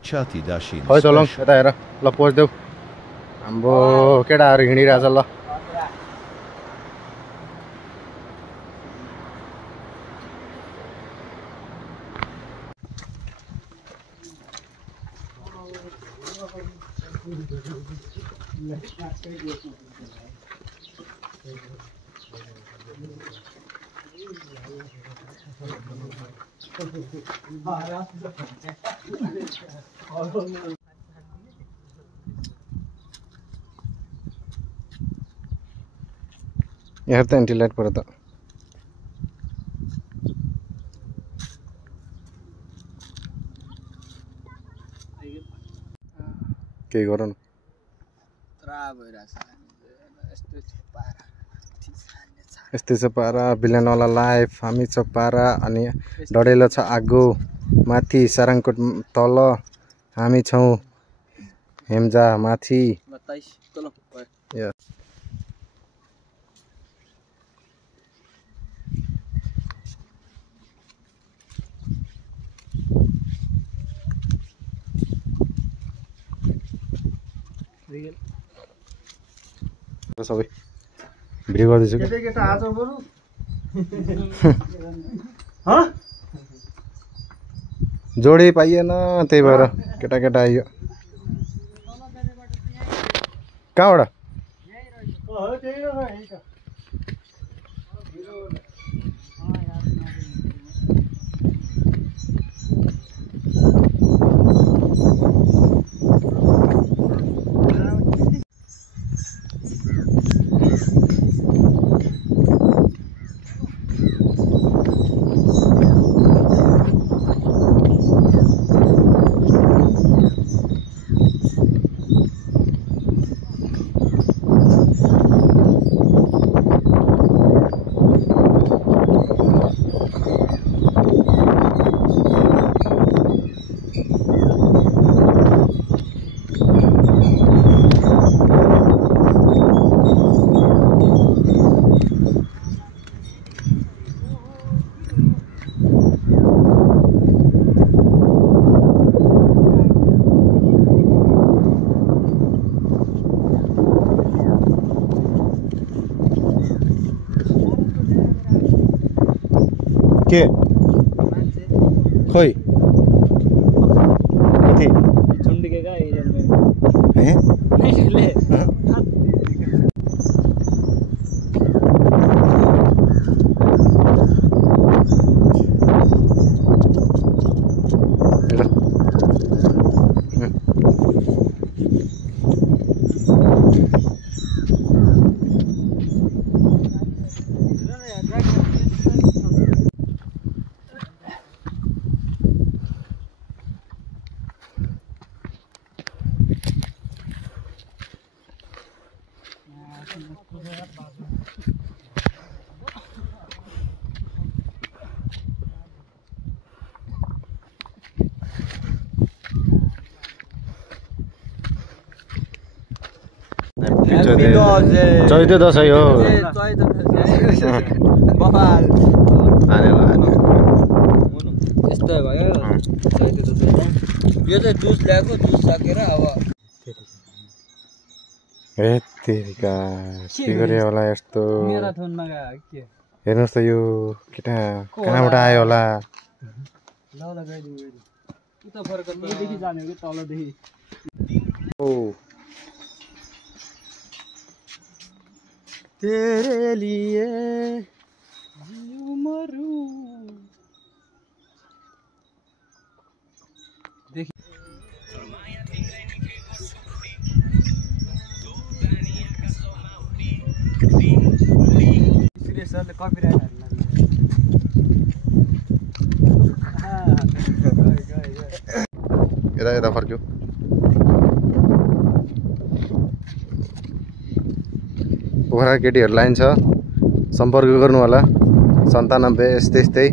है चलौँ यता हेर ल पोज देऊ हाम्रो केटाहरू हिँडिरहेछ ल यहाँ त एन्टी लाइट पऱ्यो त केही गर न यस्तै छ पारा बिलानवाला लाइफ हामी छ पारा अनि डडेलो छ आगो माथि सारङकोट तल हामी छौँ हेम्जा माथि सबै भिडियो गर्दैछु जोडी पाइएन त्यही भएर केटा केटा आइयो कहाँबाट के खोइ कति चुंडिकेगा एरिया में हैं नहीं ले चैते दसैँ हो बवाल यस्तो भयो चैते दसैँमा यो चाहिँ जुस ल्याएको जुस सकेर अब हे तेरिका के गरे होला यस्तो म्याराथनमा के हेर्नुस् त यो केटा कहाँबाट आयो होला ल गइदिउ उता फर्क यदेखि जाने हो कि तलदेखि ओ तेरे लिए जियो मरू देखि सुरेशले कपिराइट यता यता फर्क्यो पोखरा केटीहरू लाइन छ सम्पर्क गर्नु होला 97 यस्तै यस्तै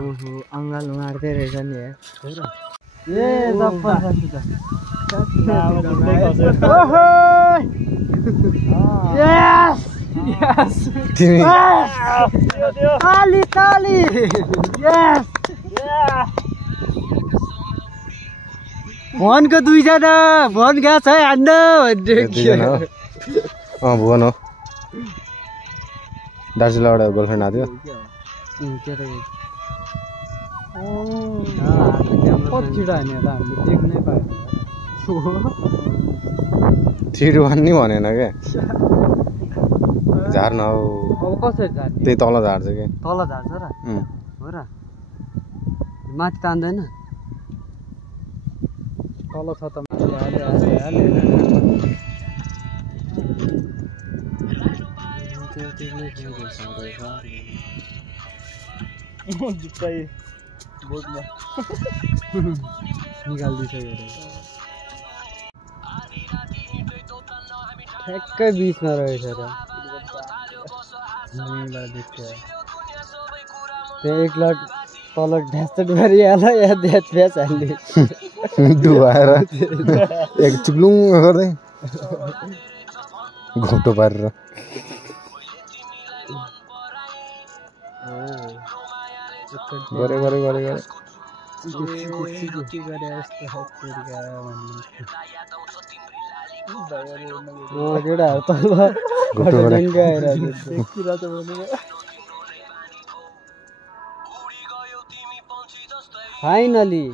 ओहो अंगाल मार्दै रहेछ नि ए जप्पा ओहो यस तिमी ताली यस भनको दुईजना भन गएको छ है हान्न दुईजना हो भुवन हो दार्जिलिङबाट गर्लफ्रेन्ड आएको छिटो हान्यो त हामीले देख्नै पाएन 3-1 नि भनेन क्या झार्न हौ अब कसरी झार्ने त्यही तल झार्छ कि तल झार्छ र हो र माथि तान्दैन तल छ त निकालिदिइसक्यो ठ्याक्कै बिचमा रहेछ र त्यो एक लट तल ढ्याचट गरिहाल या ढ्याच फ्याच हाल्ने डुबाएर एक चुक्लुङ गर्दै घोटो पारेर गरे गरे गरे गरे केटाहरू तल फाइनली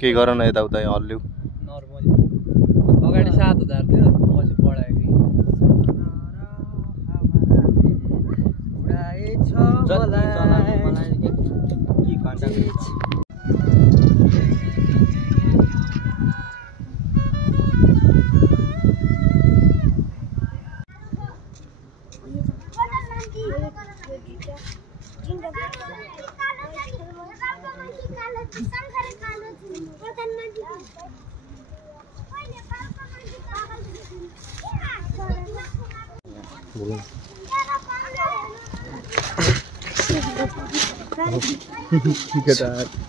के गर न यताउता हल्ल्यौ नर्मली अगाडि 7,000 थियो पछि बढायो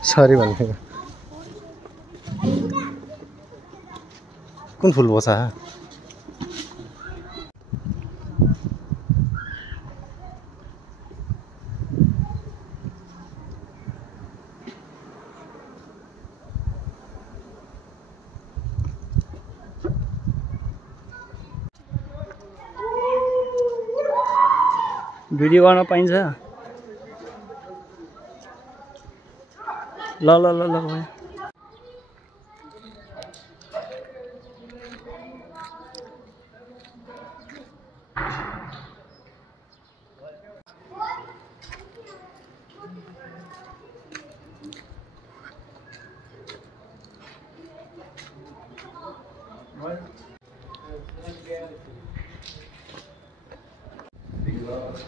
सरी भनेको कुन फुल बसा भिडियो गर्न पाइन्छ ल ल ल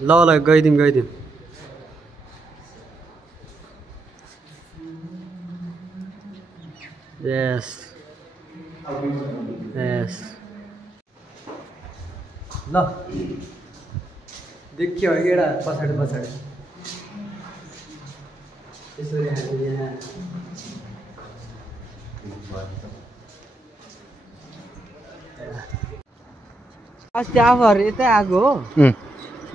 ल ल गइदिउँ यस यस ल देखियो केटा पछाडि यसरी हामीले यहाँ अस्ति आफूहरू यतै आएको हो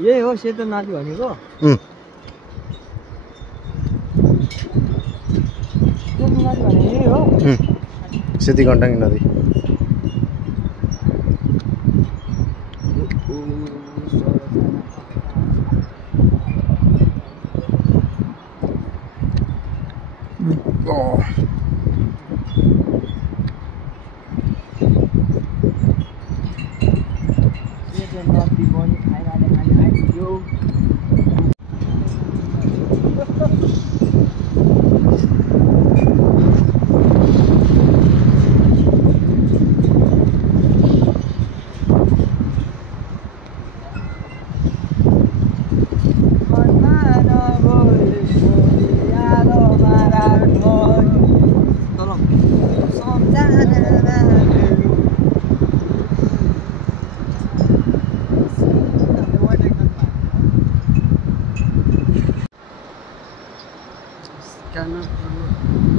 यही हो सेतो नदी भनेको सेतो नदी भने यही हो सेती घण्टाङ्गी नदी 91